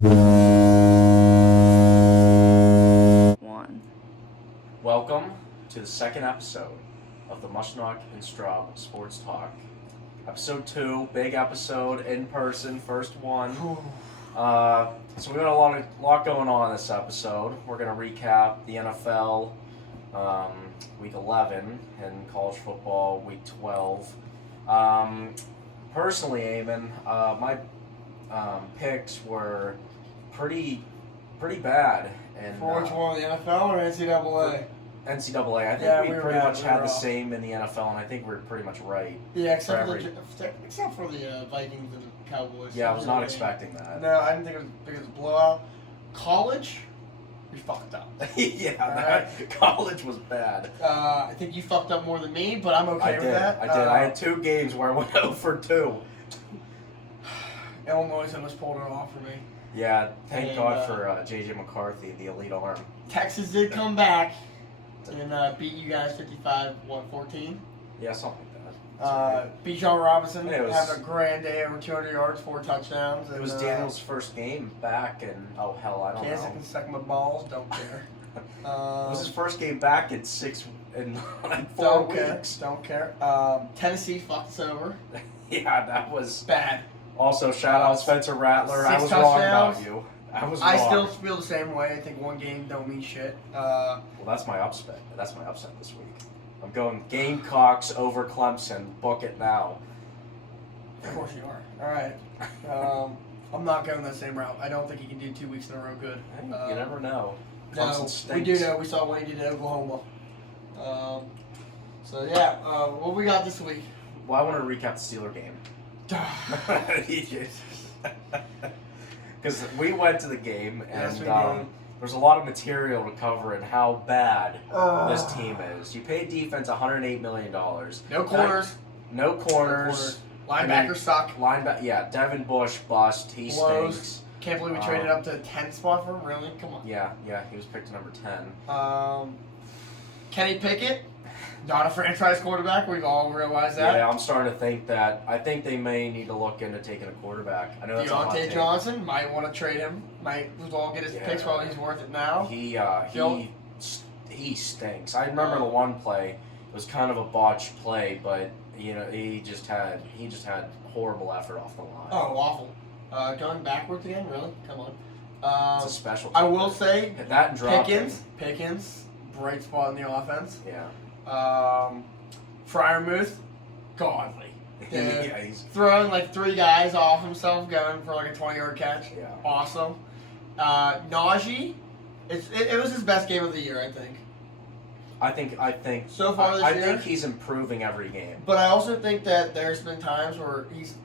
One. Welcome to the second episode of the Mushnock and Straub Sports Talk. Episode 2, big episode, in person, first one. So we got a lot going on this episode. We're going to recap the NFL Week 11 and college football Week 12. Personally, Eamon, my picks were pretty bad. And, For which one, the NFL or NCAA? NCAA. I think we pretty much had the same in the NFL, and I think we're pretty much right. Yeah, except for the Vikings and the Cowboys. Yeah, I was not expecting that. No, I didn't think it was big as a blowout. College, we fucked up. Yeah, college was bad. I think you fucked up more than me, but I'm okay with that. I did. I had 2 games where I went 0 for 2. Illinois almost pulled it off for me. Yeah, thank God for J.J. McCarthy, the elite arm. Texas did come back and beat you guys 55-14? Yeah, something like that. Beat John Robinson, having a grand day, over 200 yards, 4 touchdowns. It was Daniel's first game back, and I don't know. Kansas can suck my balls, don't care. It was his first game back in 4 don't weeks. Don't care. Tennessee fucked us over. Yeah, that was bad. Also, shout out Spencer Rattler. I was wrong about you. I still feel the same way. I think one game don't mean shit. Well, that's my upset. That's my upset this week. I'm going Gamecocks over Clemson. Book it now. Of course you are. All right. I'm not going that same route. I don't think he can do 2 weeks in a row good. You never know. Clemson stinks. We do know. We saw what he did at Oklahoma. What we got this week? Well, I want to recap the Steeler game. Because we went to the game and there's a lot of material to cover and how bad this team is. You paid defense $108 million. No corners. No corners. Linebackers suck. Yeah, Devin Bush bust. He stinks. Can't believe we traded up to the 10th spot for him. Really? Come on. Yeah, he was picked to number 10. Kenny Pickett, not a franchise quarterback. We've all realized that. Yeah, I'm starting to think that. I think they may need to look into taking a quarterback. I know that's Deontay Johnson might want to trade him. Might as well get his picks while he's worth it now. He stinks. I remember the one play. It was kind of a botched play, but he just had horrible effort off the line. Oh, awful. Going backwards again? Really? Come on. It's a special. I will say that and Pickens, bright spot in the offense. Yeah. Freiermuth, godly. Yeah, he's throwing like 3 guys off himself, going for like a 20-yard catch. Yeah. Awesome. Najee, it was his best game of the year, I think. I think so far this year. I think he's improving every game. But I also think that there's been times where he's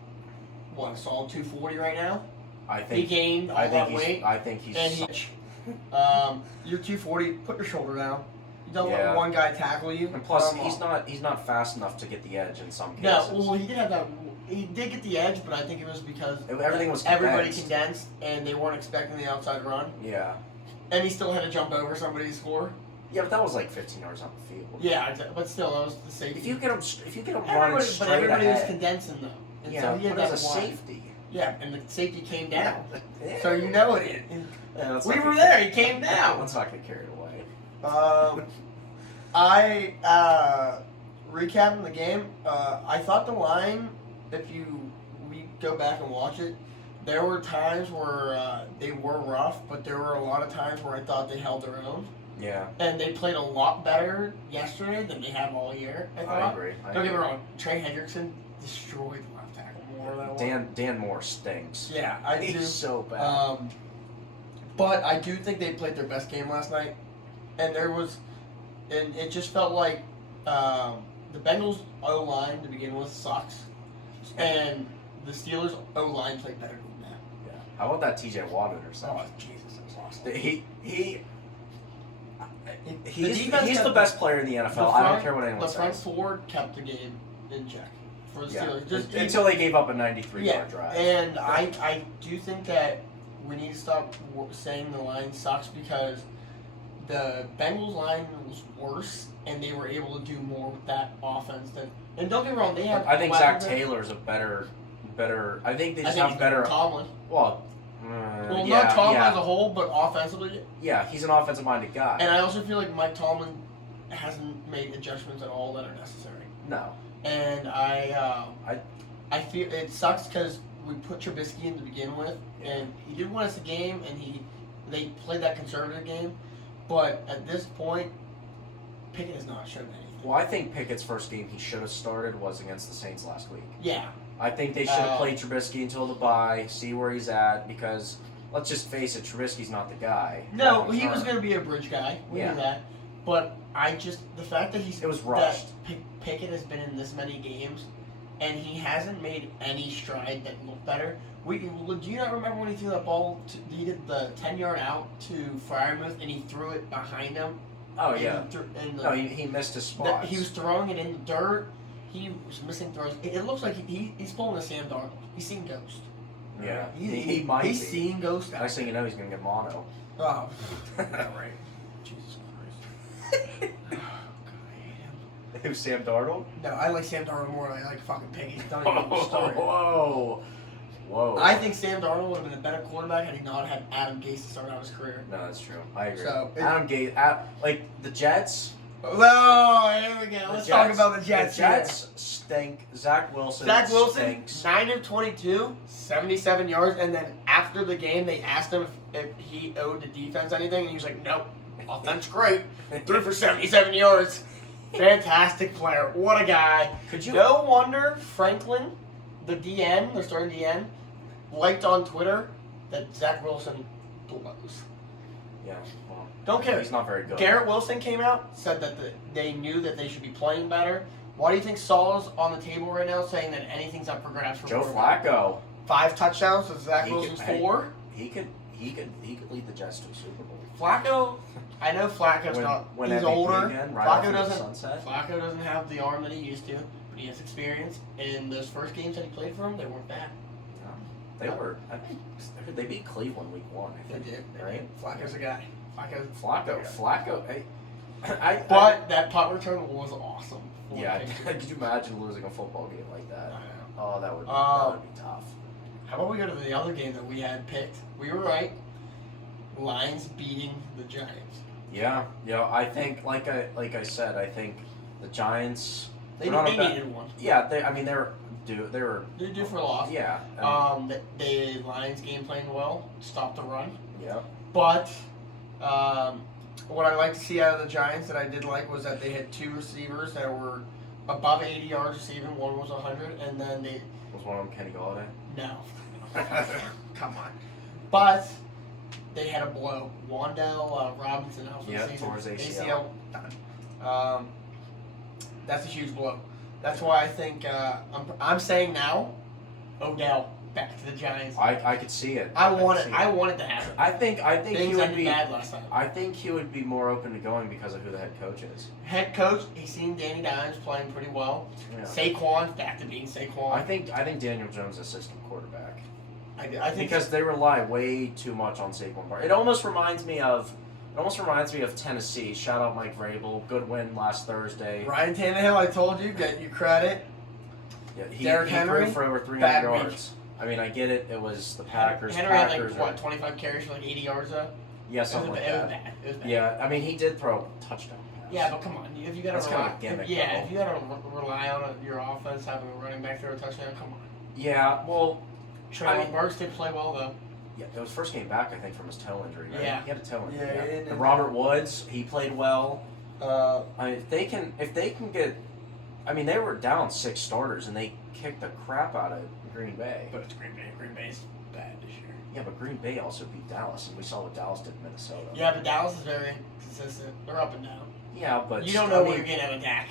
a solid 240 right now. I think he gained all that weight. I think he's. And you're 240. Put your shoulder down. You don't let one guy tackle you. And plus, he's not fast enough to get the edge in some cases. No, well, he did have that. He did get the edge, but I think it was because everybody condensed, and they weren't expecting the outside run. Yeah. And he still had to jump over somebody to score. Yeah, but that was like 15 yards on the field. Yeah, but still, that was the safety. If you get him running straight ahead. But everybody was condensing though. And yeah, so he had but that as a safety. Yeah, and the safety came down. Yeah. So you know it. Yeah, we were there. He came down. Let's not get carried away. Recapping the game, I thought the line, we go back and watch it, there were times where they were rough, but there were a lot of times where I thought they held their own. Yeah. And they played a lot better yesterday than they have all year, I thought. I agree. Don't get me wrong, Trey Hendrickson destroyed the left tackle more than one. Dan Moore stinks. Yeah, I do. He's so bad. But I do think they played their best game last night. And it just felt like the Bengals O-line to begin with sucks. And the Steelers O-line played better than that. Yeah. How about that TJ Watt interception? Oh, Jesus, that was awesome. He's the best player in the NFL. I don't care what anyone says. The front 4 kept the game in check for the Steelers. Until they gave up a 93-yard drive. And I do think that we need to stop saying the line sucks because the Bengals line was worse, and they were able to do more with that offense. And don't get me wrong, they have. I think Zach Taylor's a better. I think they just have better. Tomlin. Well, Well, not Tomlin as a whole, but offensively. Yeah, he's an offensive-minded guy. And I also feel like Mike Tomlin hasn't made adjustments at all that are necessary. No. And I feel it sucks because we put Trubisky in to begin with, and he did win us a game, and they played that conservative game. But at this point, Pickett has not shown anything. Well, I think Pickett's first game he should have started was against the Saints last week. Yeah. I think they should have played Trubisky until the bye, see where he's at, because let's just face it, Trubisky's not the guy. No, he was going to be a bridge guy. We knew that. But the fact that it was rushed. Pickett has been in this many games, and he hasn't made any stride that looked better. Do you not remember when he threw that ball? He did the 10-yard out to Freiermuth, and he threw it behind him. Oh, yeah. He missed his spot. He was throwing it in the dirt. He was missing throws. It looks like he's pulling a Sam Darnold. He's seeing Ghost. Yeah, he might be. He's seeing Ghost. Next thing you know, he's going to get mono. Oh, yeah, right. Jesus Christ. Oh, God, I hate him. Who's Sam Darnold? No, I like Sam Darnold more than I like fucking Piggy. Don't even get me started. Whoa. I think Sam Darnold would have been a better quarterback had he not had Adam Gase to start out his career. No, that's true. I agree. So, Adam Gase, like the Jets. Oh, here we go. Let's talk about the Jets. The Jets stink. Zach Wilson stinks. 9 of 22, 77 yards, and then after the game, they asked him if he owed the defense anything, and he was like, "Nope, offense great. Threw for 77 yards. Fantastic player. What a guy." No wonder Franklin, the starting DN, liked on Twitter that Zach Wilson blows. Yeah. Well, don't care. He's not very good. Garrett Wilson came out, said that they knew that they should be playing better. Why do you think Saul's on the table right now saying that anything's up for grabs for Joe Flacco? 5 touchdowns to Zach Wilson's 4. He could lead the Jets to a Super Bowl. Flacco, I know Flacco's when he's MVP older. Again, Flacco doesn't have the arm that he used to, but he has experience. In those first games that he played for him, they weren't bad. They were. I think they beat Cleveland week 1. I think they did. Right? Flacco's a guy. Flacco. But that punt return was awesome. Yeah. Could you imagine losing a football game like that? I know. Oh, that would be tough. How about we go to the other game that we had picked? We were right. Lions beating the Giants. Yeah. I think, like I said, I think the Giants. They needed one. Yeah. They're due. They were due for a loss. Yeah. The Lions game playing well, stopped the run. Yeah. But what I like to see out of the Giants that I did like was that they had 2 receivers that were above 80 yards receiving. One was 100, and then they was one of them Kenny Galladay. No. Come on. But they had a blow. Wandale Robinson out for the season. Tore his ACL. Done. That's a huge blow. That's why I think I'm saying now, Odell back to the Giants. I could see it. I want it to happen. I think he would be bad last time. I think he would be more open to going because of who the head coach is. Head coach, he's seen Danny Dimes playing pretty well. Yeah. Saquon's back to being Saquon. I think Daniel Jones is system quarterback. I think because they rely way too much on Saquon. It almost reminds me of Tennessee. Shout out Mike Vrabel. Good win last Thursday. Ryan Tannehill, I told you, get you credit. Yeah, he Henry threw for over 300 yards. Week. I mean, I get it. It was the Packers. Henry had 25 carries for 80 yards though? Yeah, something like that. It was bad. Yeah, I mean, he did throw a touchdown pass. Yeah, but come on. If you got to rely, if you got to rely on your offense having a running back throw a touchdown, come on. Yeah, well, Traylon Burks did play well though. Yeah, it was first game back, I think, from his toe injury. Right? Yeah, he had a toe injury. Yeah. And Robert Woods, he played well. If they can get, I mean, they were down 6 starters and they kicked the crap out of Green Bay. But it's Green Bay. Green Bay's bad this year. Yeah, but Green Bay also beat Dallas, and we saw what Dallas did in Minnesota. Yeah, but Dallas is very consistent. They're up and down. Yeah, but you don't know what you're getting out of Dak.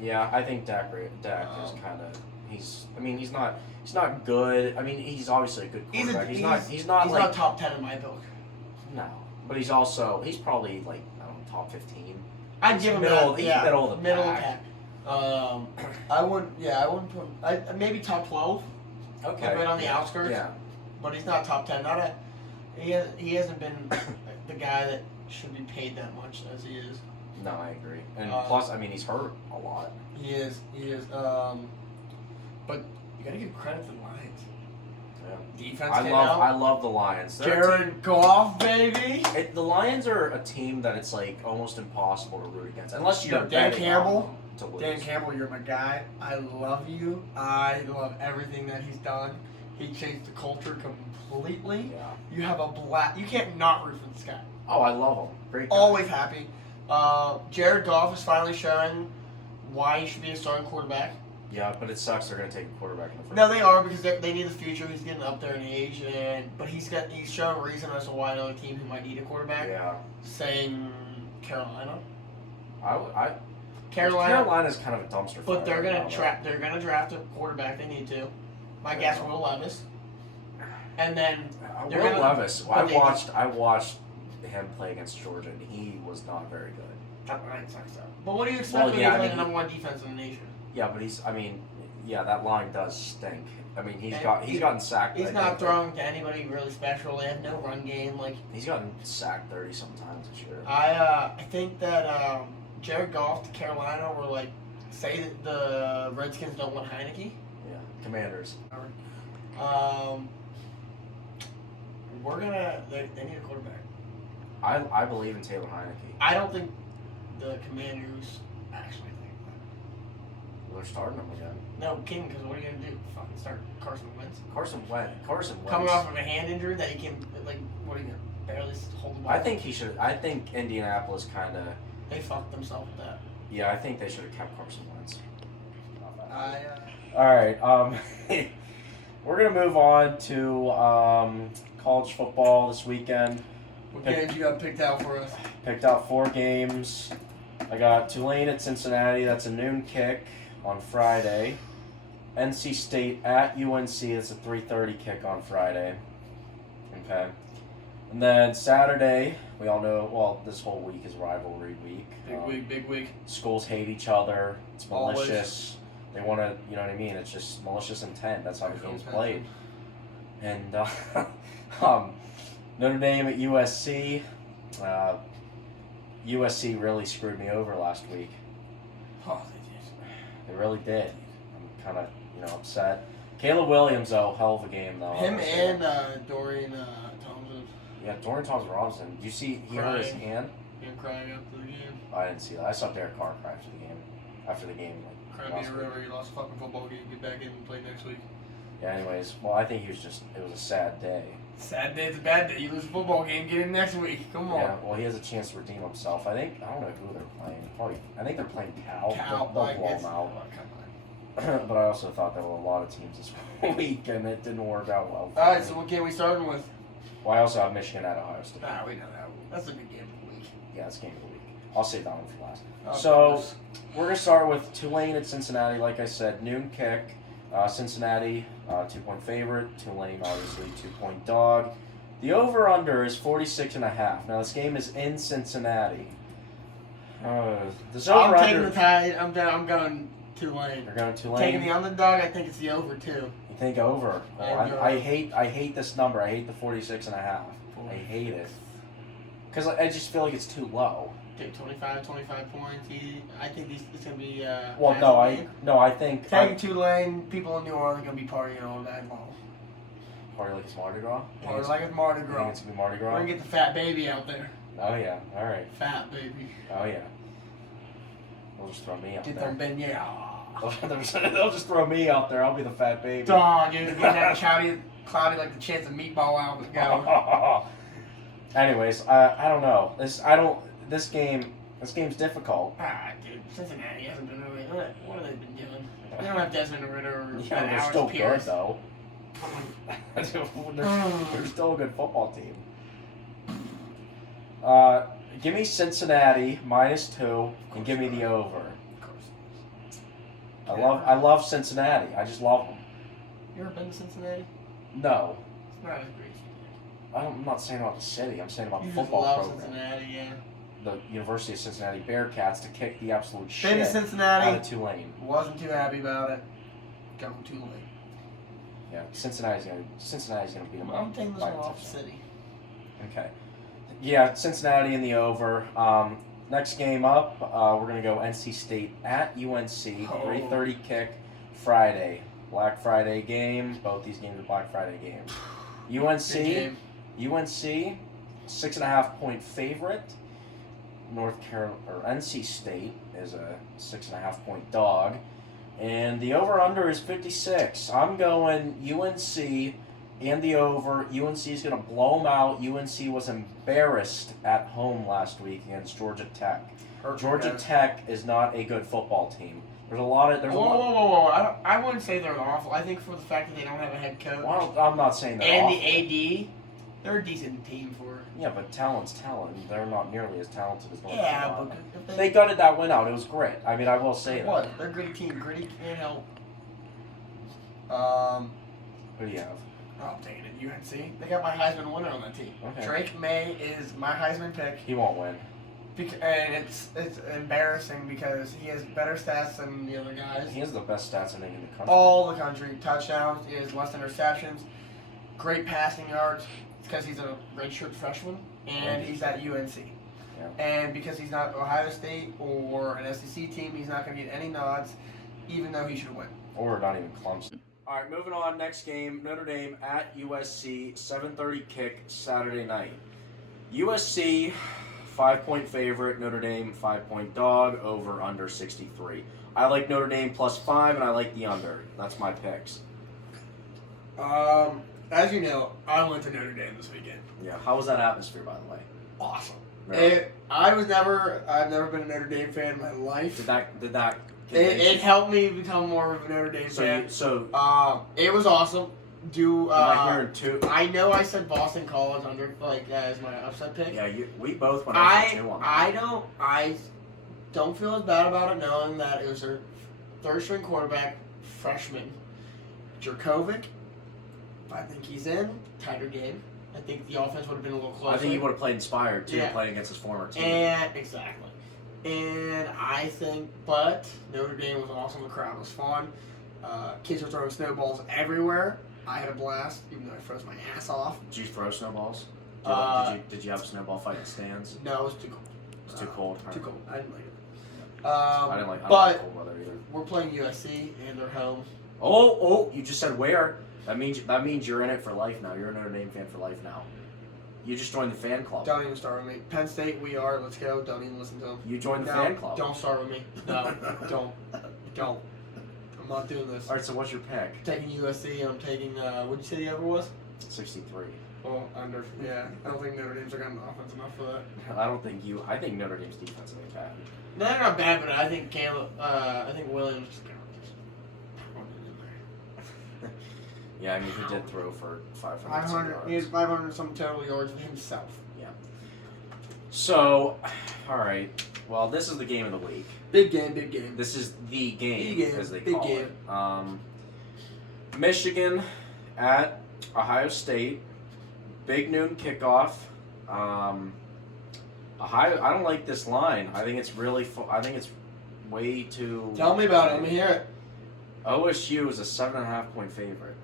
Yeah, I think Dak is kind of. He's not good. I mean, he's obviously a good quarterback. He's not top 10 in my book. No, but he's probably like top 15. I'd give him middle of the pack. I wouldn't put maybe top 12. Okay. Right on the outskirts. Yeah. But he's not top 10. He hasn't been the guy that should be paid that much as he is. No, I agree. And plus, I mean, he's hurt a lot. He is. But you gotta give credit to the Lions. Defense I came love out. I love the Lions. They're a team- Jared Goff, baby. the Lions are a team that it's like almost impossible to root against unless you're Dan betting Campbell. on them to lose. Dan Campbell, you're my guy. I love you. I love everything that he's done. He changed the culture completely. Yeah. You have a black. You can't not root for this guy. Oh, I love him. Great guy. Always happy. Jared Goff is finally showing why he should be a starting quarterback. Yeah, but it sucks they're going to take a quarterback in the first. No, they are because they need the future. He's getting up there in age, but he's shown reason as to why another team who might need a quarterback. Yeah. Saying Carolina. Carolina. Carolina's kind of a dumpster fire. But they're gonna right draft. They're gonna draft a quarterback. They need to. My guess, Will Levis. And then Will Levis. I watched him play against Georgia, and he was not very good. That line sucks up. But what do you expect when you're playing the number one defense in the nation? Yeah, but that line does stink. I mean, he's gotten sacked. He's not throwing to anybody really special. They have no run game. Like he's gotten sacked 30 sometimes this year. I think that Jared Goff to Carolina were like say that the Redskins don't want Heineke. Yeah, Commanders. They need a quarterback. I believe in Taylor Heineke. I don't think the Commanders actually think that. They're starting him again. No, King, because what are you going to do? Fucking start Carson Wentz? Carson Wentz. Coming off of a hand injury that he can, like, what are you going to barely hold the ball? I think he should. I think Indianapolis kind of. They fucked themselves with that. Yeah, I think they should have kept Carson Wentz. All right. We're going to move on to college football this weekend. What games you got picked out for us? Picked out 4 games. I got Tulane at Cincinnati. That's a noon kick on Friday. NC State at UNC. That's a 3:30 kick on Friday. Okay. And then Saturday, we all know, well, this whole week is rivalry week. Big week. Schools hate each other. It's malicious. Always. They want to, you know what I mean? It's just malicious intent. That's how the game's played. And Notre Dame at USC. USC really screwed me over last week. Oh, they did. They really did. I'm kind of, upset. Caleb Williams, though, hell of a game, though. Him and Dorian Thompson. Yeah, Dorian Thompson-Robinson. Did you see he hurt his hand? Him crying after the game. I didn't see that. I saw Derek Carr cry after the game. Crying me a river. He lost a fucking football game. Get back in and play next week. Yeah, anyways. Well, I think it was a sad day. Sad day, it's a bad day. You lose a football game, get in next week. Come on. Yeah, well, he has a chance to redeem himself. I don't know who they're playing. I think they're playing Cal. They'll blow them out. Oh, come on. But I also thought there were a lot of teams this week, and it didn't work out well. All right, so what game we starting with? Well, I also have Michigan at Ohio State. We know that. That's a good game of the week. Yeah, it's game of the week. I'll save that one for last. Of So course. we're gonna start with Tulane at Cincinnati. Like I said, noon kick. Cincinnati, 2-point favorite. Tulane, obviously, 2-point dog. The over/under is 46.5. Now this game is in Cincinnati. I'm taking the Tide. I'm going Tulane. You're going Tulane. Taking the underdog. I think it's the over too. You think over? Well, I hate this number. I hate the 46.5. I hate it because I just feel like it's too low. Take 25 points. I think it's gonna be. I think taking Tulane. People in New Orleans are gonna be partying all night long. Party like it's Mardi Gras? Party like it's Mardi Gras. I think it's gonna be Mardi Gras. We're gonna get the fat baby out there. Oh yeah, all right. Fat baby. Oh yeah. They'll just throw me out Get there. them beignets. They'll just throw me out there. I'll be the fat baby. Dog, dude, get that cloudy like the chance of meatball out with go. Anyways, I don't know. This game's difficult. Dude, Cincinnati hasn't been really. What have they been doing? They don't have Desmond Ritter or Yeah, they're still good though. they're still a good football team. Give me Cincinnati -2 and give me the over. Of course. I love Cincinnati. I just love them. You ever been to Cincinnati? No. It's not as great. I'm not saying about the city. I'm saying about the You football just love program. Cincinnati, yeah. The University of Cincinnati Bearcats to kick the absolute shit Been to out Cincinnati. of Tulane. Wasn't too happy about it. Going too late. Yeah, Cincinnati's gonna beat them. I'm taking this by one a off the touchdown. city. Okay. Yeah, Cincinnati in the over. Next game up, we're gonna go NC State at UNC. Oh. 3:30 kick Friday. Black Friday game. Both these games are Black Friday games. Big UNC, game. 6.5-point favorite. North Carolina or NC State is a 6.5-point dog, and the over/under is 56. I'm going UNC and the over. UNC is going to blow them out. UNC was embarrassed at home last week against Georgia Tech. Georgia Tech is not a good football team. There's a lot of Whoa! I wouldn't say they're awful. I think for the fact that they don't have a head coach Well, I'm not saying they're and awful. the AD, they're a decent team for. Yeah, but talent's talent. And they're not nearly as talented as North Yeah, Carolina. but They gutted that win out. It was grit. I mean, I will say that. What? They're a gritty team. Gritty can't help. Who do you have? I'm taking it. UNC. They got my Heisman winner on that team. Okay. Drake May is my Heisman pick. He won't win. And it's embarrassing because he has better stats than the other guys. He has the best stats I think in the country. All the country. Touchdowns. He has less interceptions. Great passing yards. It's because he's a redshirt freshman. And he's at UNC. Yeah. And because he's not Ohio State or an SEC team, he's not going to get any nods, even though he should win. Or not even Clemson. All right, moving on. Next game, Notre Dame at USC, 7:30 kick Saturday night. USC, 5-point favorite. Notre Dame, 5-point dog. Over under 63. I like Notre Dame +5, and I like the under. That's my picks. As you know, I went to Notre Dame this weekend. Yeah. How was that atmosphere, by the way? Awesome. Really? I've never been a Notre Dame fan in my life. Did that? It helped me become more of a Notre Dame fan. It was awesome. Am I hearing two? I know I said Boston College as my upset pick. Yeah, we both went over 2 on that. I don't feel as bad about it knowing that it was their third string quarterback, freshman, Jerkovic. I think he's in. Tighter game. I think the offense would have been a little closer. I think he would have played inspired too, Yeah. playing against his former team. Exactly. And I think, but Notre Dame was awesome. The crowd was fun. Kids were throwing snowballs everywhere. I had a blast, even though I froze my ass off. Did you throw snowballs? Did you have a snowball fight in the stands? No, it was too cold. It was too cold. Too cold. I didn't like it. I didn't like but cold weather either. we're playing USC and they're home. Oh! You just said where? That means you're in it for life now. You're a Notre Dame fan for life now. You just joined the fan club. Don't even start with me. Penn State, we are. Let's go. Don't even listen to them. You joined the fan club. Don't start with me. No, don't. I'm not doing this. All right. So what's your pick? I'm taking USC. I'm taking. What'd you say the other was? 63. Well, under. Yeah, I don't think Notre Dame's got an offense enough for that. I think Notre Dame's defense is bad. No, they're not bad, but I think Williams just Yeah, I mean he did throw for 500 yards. He has 500 some total yards of himself. Yeah. So, all right. Well, this is the game of the week. Big game. This is the game, as they big call game. it. Michigan at Ohio State. Big noon kickoff. Ohio. I don't like this line. I think it's really. I think it's way too. Tell me about it. Let me hear it. OSU is a 7.5-point favorite.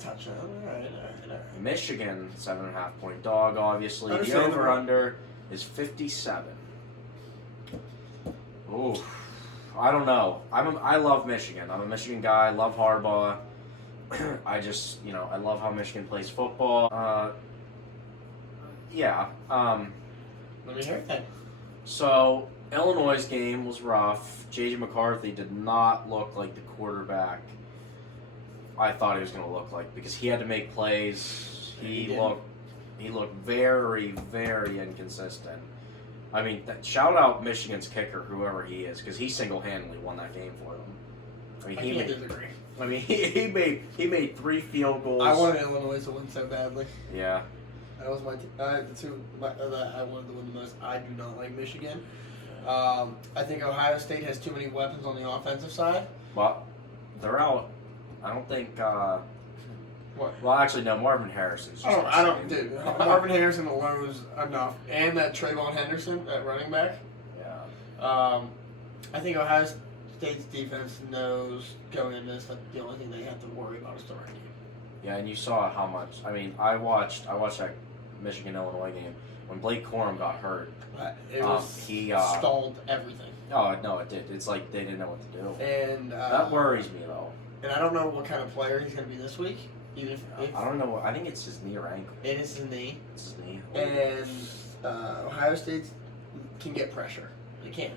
Touchdown. All right. Michigan 7.5-point dog. Obviously, the Understandable. over/under is 57. Ooh, I don't know. I love Michigan. I'm a Michigan guy. I love Harbaugh. I just, I love how Michigan plays football. Yeah. Let me hear it then. So Illinois' game was rough. J.J. McCarthy did not look like the quarterback I thought he was going to look like because he had to make plays. He looked very, very inconsistent. I mean, shout out Michigan's kicker, whoever he is, because he single-handedly won that game for them. I can't disagree. I mean, he made 3 field goals. I wanted Illinois to win so badly. Yeah. That was my the two that I wanted to win the most. I do not like Michigan. I think Ohio State has too many weapons on the offensive side. Well, they're out. I don't think. What? Well, actually, no. Marvin Harrison. I don't. Dude, Marvin Harrison alone is enough, and that Trayvon Henderson, that running back. Yeah. I think Ohio State's defense knows going into this that the only thing they have to worry about is the running game. Yeah, and you saw how much. I mean, I watched that Michigan-Illinois game when Blake Corum got hurt. It was he stalled everything. Oh no, it did. It's like they didn't know what to do. And that worries me though. and I don't know what kind of player he's going to be this week. Even if I don't know. I think it's his knee or ankle. it is his knee. It's his knee. And Ohio State can get pressure. They can.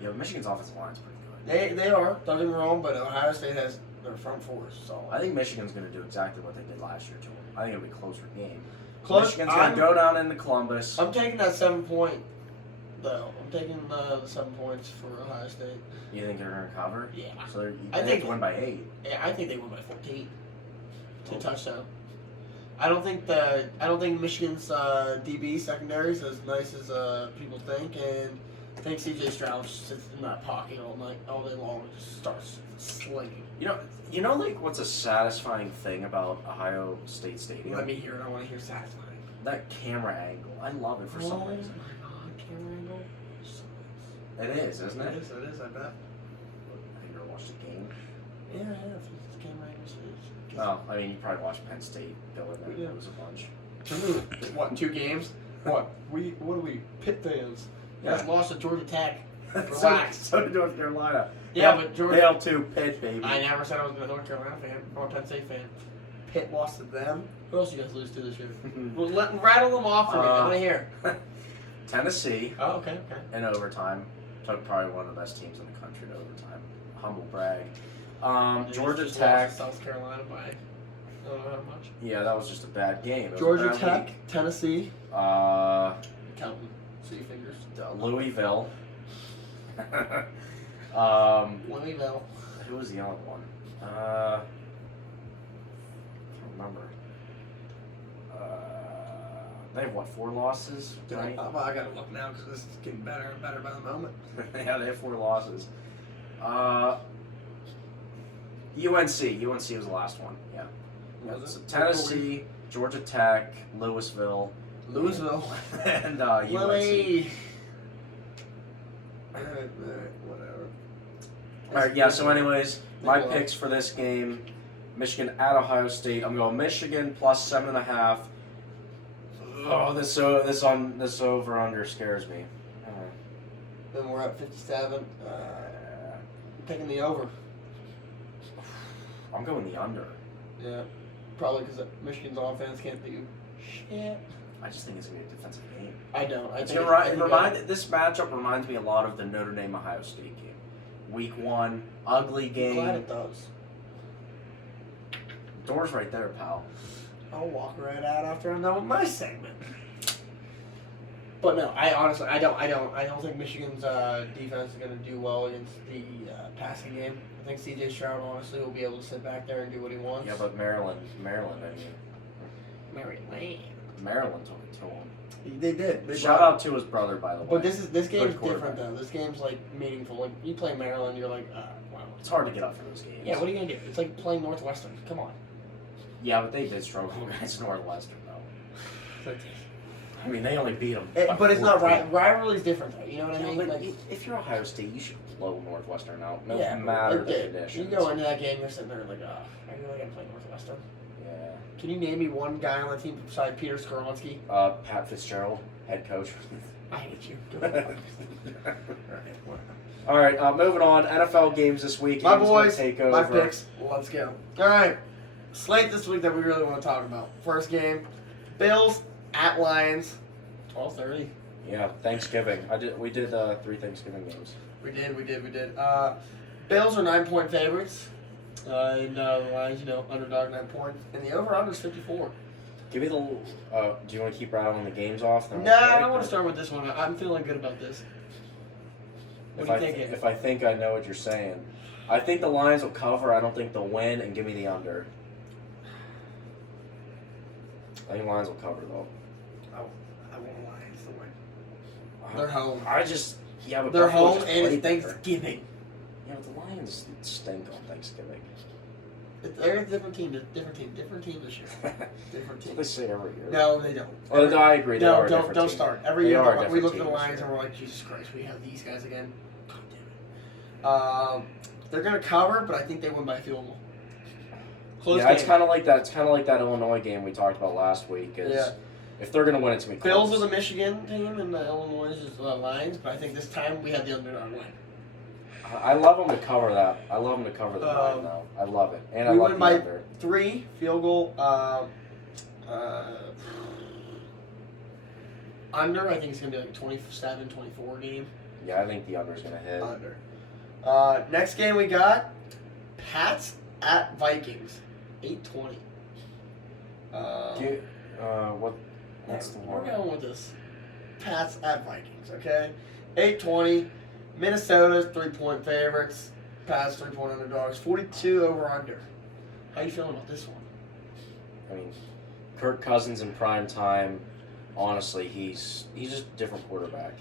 Yeah, but Michigan's offensive line is pretty good. They are. Don't get me wrong, but Ohio State has their front four is solid. I think Michigan's going to do exactly what they did last year to them. I think it'll be a closer game. Close. Michigan's going to go down into Columbus. I'm taking that 7 point, though. I'm taking the 7 points for Ohio State. You think they're going to cover? Yeah. So you I think think- they win by 8. Yeah, I think they win by 14. To Oh. touchdown. I don't think Michigan's DB secondary is as nice as people think, and I think CJ Stroud sits in that pocket all day long, and just starts slinging. You know, like what's a satisfying thing about Ohio State Stadium? Let me hear it. I want to hear satisfying. That camera angle. I love it for some reason. Oh my God, camera angle. So nice. It is, isn't it? It is. I bet. Have you ever watched a game? Yeah, I have. It's camera angles. Oh, I mean, you probably watched Penn State go in there. Yeah. It was a bunch. What, in 2 games? What are we? Pit fans. Yeah. Lost to Georgia Tech. so, Relax. so did North Carolina. Yeah, but Georgia. Hail to Pitt, baby. I never said I was a North Carolina fan. I'm a Penn State fan. Pitt lost to them. Who else you guys lose to this year? Well, rattle them off for me. I want to hear. Tennessee Oh, okay. in overtime. Took probably one of the best teams in the country to overtime. Humble brag. Georgia Just Tech. lost to South Carolina by I don't know how much. Yeah, that was just a bad game. It was a Georgia bad Tech, week. Tennessee. Uh, Count them. See your fingers. Louisville. Louisville. Who was the other one? Can't remember. They have what, 4 losses? Right? I gotta look now because this is getting better and better by the moment. Yeah, they have 4 losses. UNC was the last one. Yeah. Was So it? Tennessee, Georgia Tech, Louisville, Louisville. and UNC. Louis. Alright, whatever. Alright, yeah, so anyways, my Well. picks for this game, Michigan at Ohio State. I'm going Michigan plus 7.5. Oh, this over under scares me. Then we're at 57. I'm taking the over. I'm going the under. Yeah. Probably because Michigan's offense can't do shit. I just think it's gonna be a defensive game. I don't. It's gonna this matchup reminds me a lot of the Notre Dame Ohio State game. Week 1, ugly I'm game. glad it does. Door's right there, pal. I'll walk right out after I'm done with my segment. But no, I honestly, I don't think Michigan's defense is going to do well against the passing game. I think C.J. Stroud honestly will be able to sit back there and do what he wants. Yeah, but Maryland, Maryland took it to him. They did. Shout out to his brother, by the way. But this game's Good different quarterback. though. This game's like meaningful. Like you play Maryland, you're like, wow. It's hard to get up for those games. Yeah, what are you gonna do? It's like playing Northwestern. Come on. Yeah, but they did struggle against Northwestern, though. I mean, they only beat them. But it's not rivalry's different though. You know what I mean? But Like, if you're Ohio State, you should blow Northwestern out, no yeah, matter it the did. conditions. You go into that game, you're sitting there like, I really gotta play Northwestern. Yeah. Can you name me one guy on the team beside Peter Skoronsky? Pat Fitzgerald, head coach. I hate you. All right, moving on. NFL games this week. My Who's gonna boys, take my over? picks. Let's go. All right, slate this week that we really want to talk about. First game, Bills at Lions. 12:30. Yeah, Thanksgiving. We did 3 Thanksgiving games. We did. Bills are 9-point favorites. And the Lions, underdog 9 points. And the over/under is 54. Give me the. Do you want to keep rattling the games off? Then No, I want to start with this one. I'm feeling good about this. What do you thinking? If I think I know what you're saying, I think the Lions will cover. I don't think they'll win, and give me the under. I think Lions will cover though. I want the Lions to win. They're home. But They're Buffalo home just and played it's better. Thanksgiving. Yeah, but the Lions stink on Thanksgiving. They're a different team this year. Different That's team. what they say every year. No, they don't. Well, I agree. They are a different don't team. start. Every They year are a we different look at the team this Lions year. and we're like, Jesus Christ, we have these guys again. God damn it. They're gonna cover, but I think they win by a field goal. Close Yeah, game. it's kind of like that. It's kind of like that Illinois game we talked about last week. Yeah. If they're gonna win, it's gonna be Bills close. are the Michigan team and the Illinois is the Lions, but I think this time we had the underdog win. I love them to cover that. I love them to cover the 9 though. I love it, and I we love win the by under. 3 field goal. Under, I think it's going to be like 27, 24 game. Yeah, I think the under is gonna hit. Under. Next game we got Pats at Vikings, 8:20. What's the We're one? going with this. Pats at Vikings, okay? 8:20. Minnesota's 3-point favorites. Pats 3-point underdogs. 42 over under. How you feeling about this one? I mean, Kirk Cousins in prime time. Honestly, he's just a different quarterback.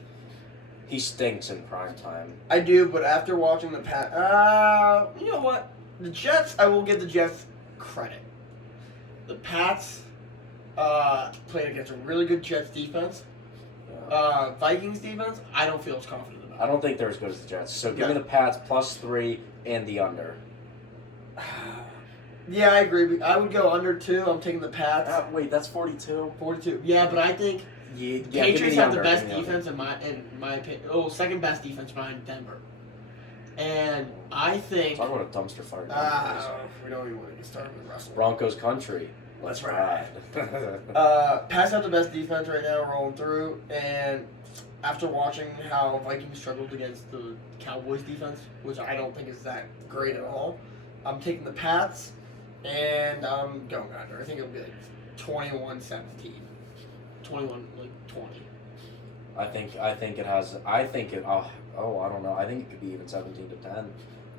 He stinks in prime time. I do, but after watching the Pats, you know what? The Jets, I will give the Jets credit. The Pats played against a really good Jets defense. Yeah. Vikings defense, I don't feel as confident about. I don't think they're as good as the Jets. So give me the Pats +3 and the under. Yeah, I agree. I would go under 2. I'm taking the Pats. Wait, that's 42. 42. Yeah, but I think Yeah, Patriots have the best defense in my opinion. Oh, second best defense behind Denver. And I think Talk about a dumpster fire. we don't even want to get started with Russell. Broncos country. That's ride. Pats have the best defense right now, rolling through, and after watching how Vikings struggled against the Cowboys defense, which I don't think is that great at all, I'm taking the Pats, and I'm going under. I think it'll be like 21-17. 21, like 20. I think it has. I think it. I don't know. I think it could be even 17-10.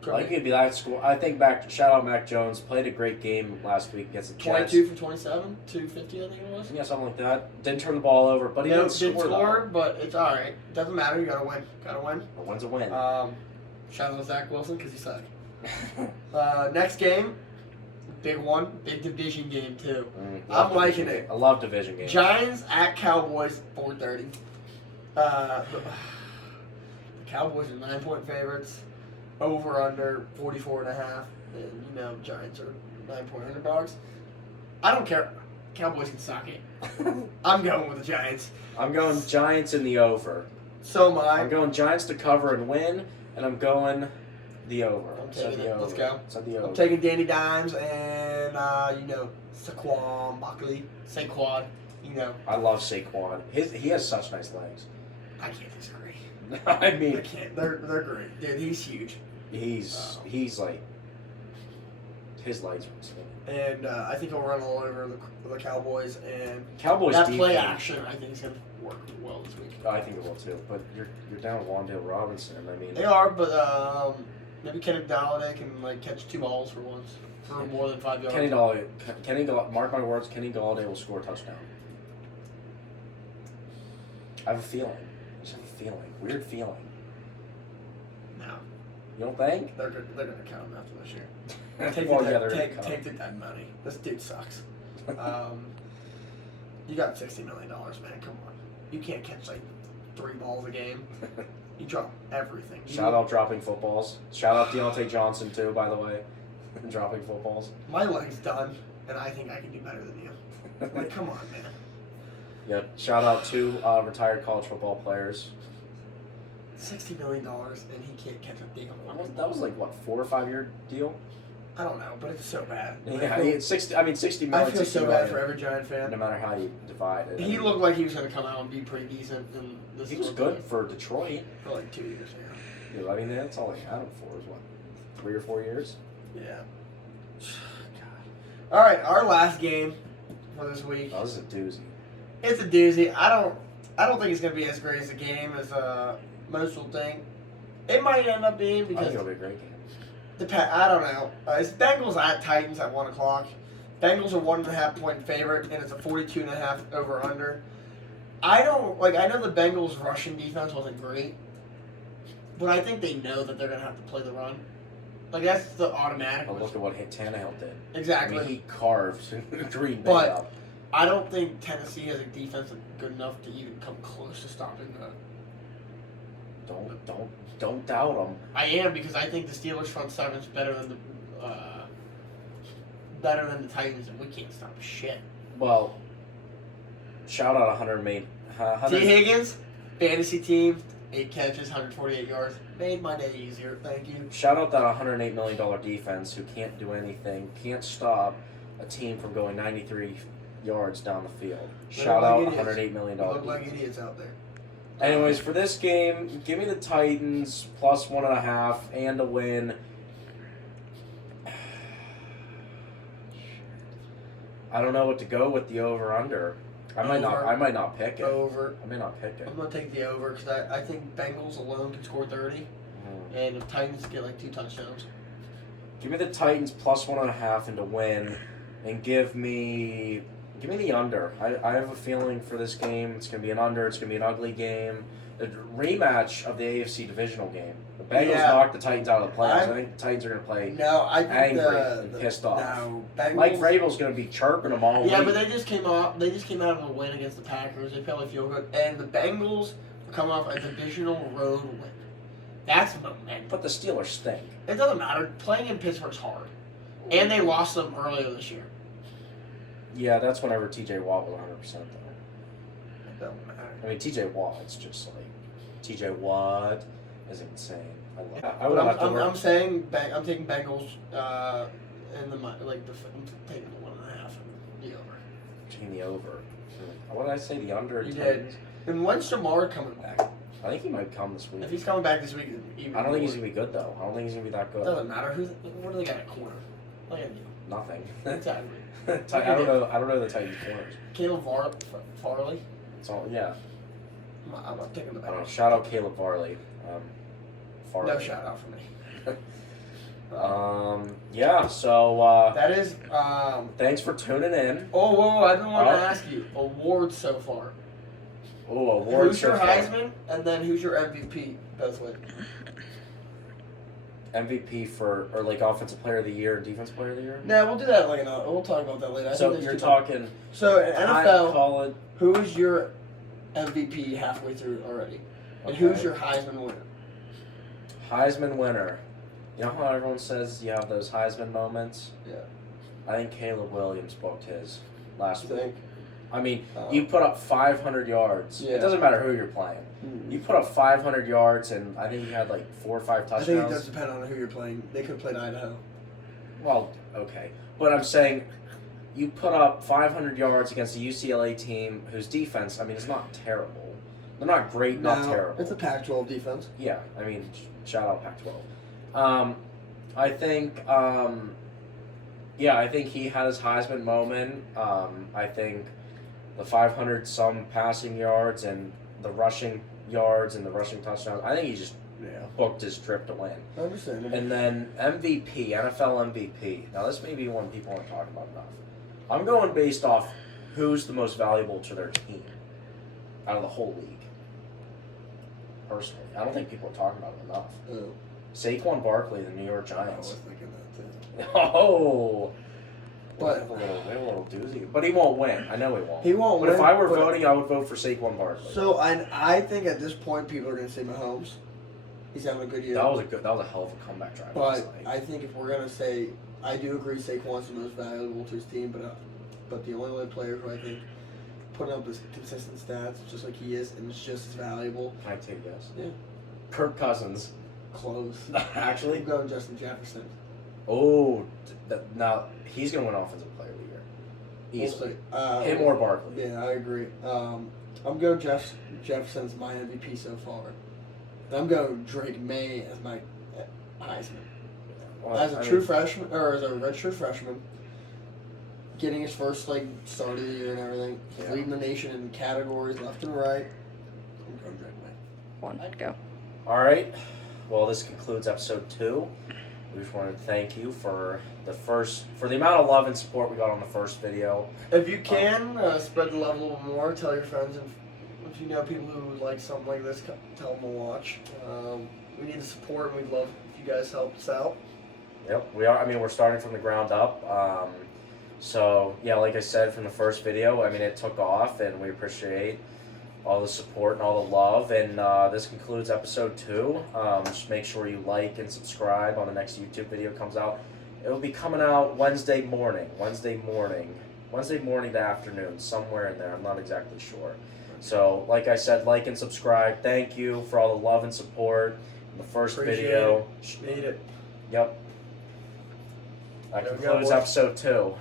I think it'd be that score. I think shout out Mac Jones, played a great game last week against the Jets. 22 for 27, 250, I think it was. Yeah, something like that. Didn't turn the ball over, but he didn't score. But it's all right. Doesn't matter. You gotta win. Gotta win. A win's a win. Shout out Zach Wilson because he sucked. Next game, big one, big division game too. I'm liking it. I love division games. Giants at Cowboys, 4:30. The Cowboys are 9-point favorites. Over under 44.5, and Giants are 9-point underdogs. I don't care. Cowboys can suck it. I'm going with the Giants. I'm going Giants in the over. So am I. I'm going Giants to cover and win, and I'm going the over. I'm taking it. Let's go. Set the over. I'm taking Danny Dimes and Saquon Barkley, Saquon. I love Saquon. He has such nice legs. I can't disagree. I mean, I can't. They're great, dude. He's huge. He's like his legs are insane. And I think he'll run all over the Cowboys. And Cowboys that defense, play action, I think, is going to work well this week. I think it will too. But you're down Wan'Dale Robinson. I mean, They are, but maybe Kenneth Galladay can catch 2 balls for once for more than 5 yards. Kenny Galladay. Mark my words. Kenny Galladay will score a touchdown. I have a feeling. I just have a feeling. Weird feeling. No. You don't think? They're going to count him after this year. Take the dead money. This dude sucks. You got $60 million, man. Come on. You can't catch like 3 balls a game. You drop everything. Shout out dropping footballs. Shout out Deontay Johnson too, by the way. Dropping footballs. My leg's done, and I think I can do better than you. Like, come on, man. Yeah. Shout out to retired college football players. $60 million, and he can't catch a damn one. That was like what, 4 or 5 year deal? I don't know, but it's so bad. Yeah, it's 60. I mean, 60 million. I feel so bad for every Giant fan. No matter how you divide it. He looked like he was going to come out and be pretty decent. And he was good for Detroit. For like 2 years, yeah. Yeah, I mean, that's all he had him for is what, 3 or 4 years? Yeah. God. All right, our last game for this week. Oh, this is a doozy. It's a doozy. I don't think it's going to be as great as a game as most will think. It might end up being because I think it'll be a great game. I don't know. It's Bengals at Titans at 1 o'clock. Bengals are 1.5-point favorite, and it's a 42.5 over under. I know the Bengals' rushing defense wasn't great, but I think they know that they're gonna have to play the run. Like that's the automatic. But look at what Tannehill did. Exactly. I mean, he carved Green Bay but up. I don't think Tennessee has a defense good enough to even come close to stopping that. Don't doubt them. I am, because I think the Steelers front seven is better than the Titans, and we can't stop shit. Well, shout out 100 made. T. Higgins, fantasy team, 8 catches, 148 yards. Made my day easier. Thank you. Shout out that $108 million defense who can't do anything, can't stop a team from going 93 yards down the field. Shout out $108 million. We look like idiots out there. Anyways, for this game, give me the Titans plus 1.5 and a win. I don't know what to go with the over/under. I might not pick it. Over. I may not pick it. I'm gonna take the over because I think Bengals alone can score 30, and if Titans get like 2 touchdowns. Give me the Titans plus 1.5 and to win, and give me the under. I have a feeling for this game it's gonna be an under. It's gonna be an ugly game. The rematch of the AFC divisional game. The Bengals knocked the Titans out of the playoffs. I think the Titans are gonna play angry and pissed off. No, Bengals, Mike Vrabel's gonna be chirping them all week. Yeah, but they just came out of a win against the Packers. They probably feel good, and the Bengals are coming off a divisional road win. That's momentum. But the Steelers stink. It doesn't matter. Playing in Pittsburgh's hard, and they lost them earlier this year. Yeah, that's whenever T.J. Watt was 100% though. It doesn't matter. I mean, T.J. Watt's just like T.J. Watt is insane. I love. Yeah, I would have to. I'm saying I'm taking Bengals in the I'm taking the 1.5 and the over. Taking the over. What did I say? The under. You Titans? did. And when's Jamar coming back? I think he might come this week. If he's coming back this week, I don't think he's gonna be good though. I don't think he's gonna be that It good. doesn't matter. What do they got at corner? Look at you. Nothing. Exactly. I don't know. I don't know the Titans corners. Caleb Farley. It's all yeah. I'm not taking the I don't know. Bengals. Shout out Caleb Farley. Farley. No shout out for me. Yeah. So. That is. Thanks for tuning in. Oh, whoa! I didn't want to ask you awards so far. Oh, awards. Who's your so far. Heisman, and then who's your MVP? Both way. MVP for or like offensive player of the year and defensive player of the year. Nah, we'll do that like another. We'll talk about that later. So you're talking. So in NFL, call it. who is your MVP halfway through already, and who's your Heisman winner? Heisman winner. You know how everyone says you have those Heisman moments? Yeah. I think Caleb Williams booked his last You week. think? I mean, you put up 500 yards. Yeah. It doesn't matter who you're playing. You put up 500 yards, and I think you had like 4 or 5 touchdowns. I think it does depend on who you're playing. They could have played Idaho. Well, okay. But I'm saying you put up 500 yards against a UCLA team whose defense, I mean, is not terrible. They're not great, not terrible. It's a Pac-12 defense. Yeah, I mean, shout out Pac-12. I think, I think he had his Heisman moment. I think the 500 some passing yards and the rushing yards and the rushing touchdowns, I think he just booked his trip to win. I understand. And then MVP, NFL MVP. Now, this may be one people aren't talking about enough. I'm going based off who's the most valuable to their team out of the whole league. Personally, I don't think people are talking about it enough. Ooh. Saquon Barkley, the New York I Giants. was thinking that too. Oh, But they have a little doozy. But he won't win. I know he won't. he won't But win. if I were voting, I would vote for Saquon Barkley. So I think at this point people are going to say Mahomes. He's having a good year. That was a hell of a comeback drive last But night. I think if we're going to say, I do agree Saquon's the most valuable to his team, but the only other player who I think putting up his consistent stats just like he is and is just as valuable. Can I take a guess? Yeah. Kirk Cousins. Close. Actually? I'm going Justin Jefferson. Oh, now he's going to win Offensive Player of the Year. Easily. We'll Him or Barkley. Yeah, I agree. I'm going Jefferson as my MVP so far. And I'm going Drake May as my Heisman. Well, As a true freshman, or as a redshirt freshman, getting his first start of the year and everything, leading the nation in categories left and right. I'm going Drake May. One, go. All right. Well, this concludes episode 2. We just wanted to thank you for the amount of love and support we got on the first video. If you can, spread the love a little more. Tell your friends, and if you know people who would like something like this, tell them to watch. We need the support, and we'd love if you guys help us out. Yep, we are. I mean, we're starting from the ground up. So, yeah, like I said from the first video, I mean, it took off, and we appreciate all the support and all the love. And this concludes episode 2. Just make sure you like and subscribe on the next YouTube video comes out. It will be coming out Wednesday morning to afternoon, somewhere in there. I'm not exactly sure. So, like I said, like and subscribe. Thank you for all the love and support in the first video. Need it. Yep. That There we go, concludes boys. episode 2.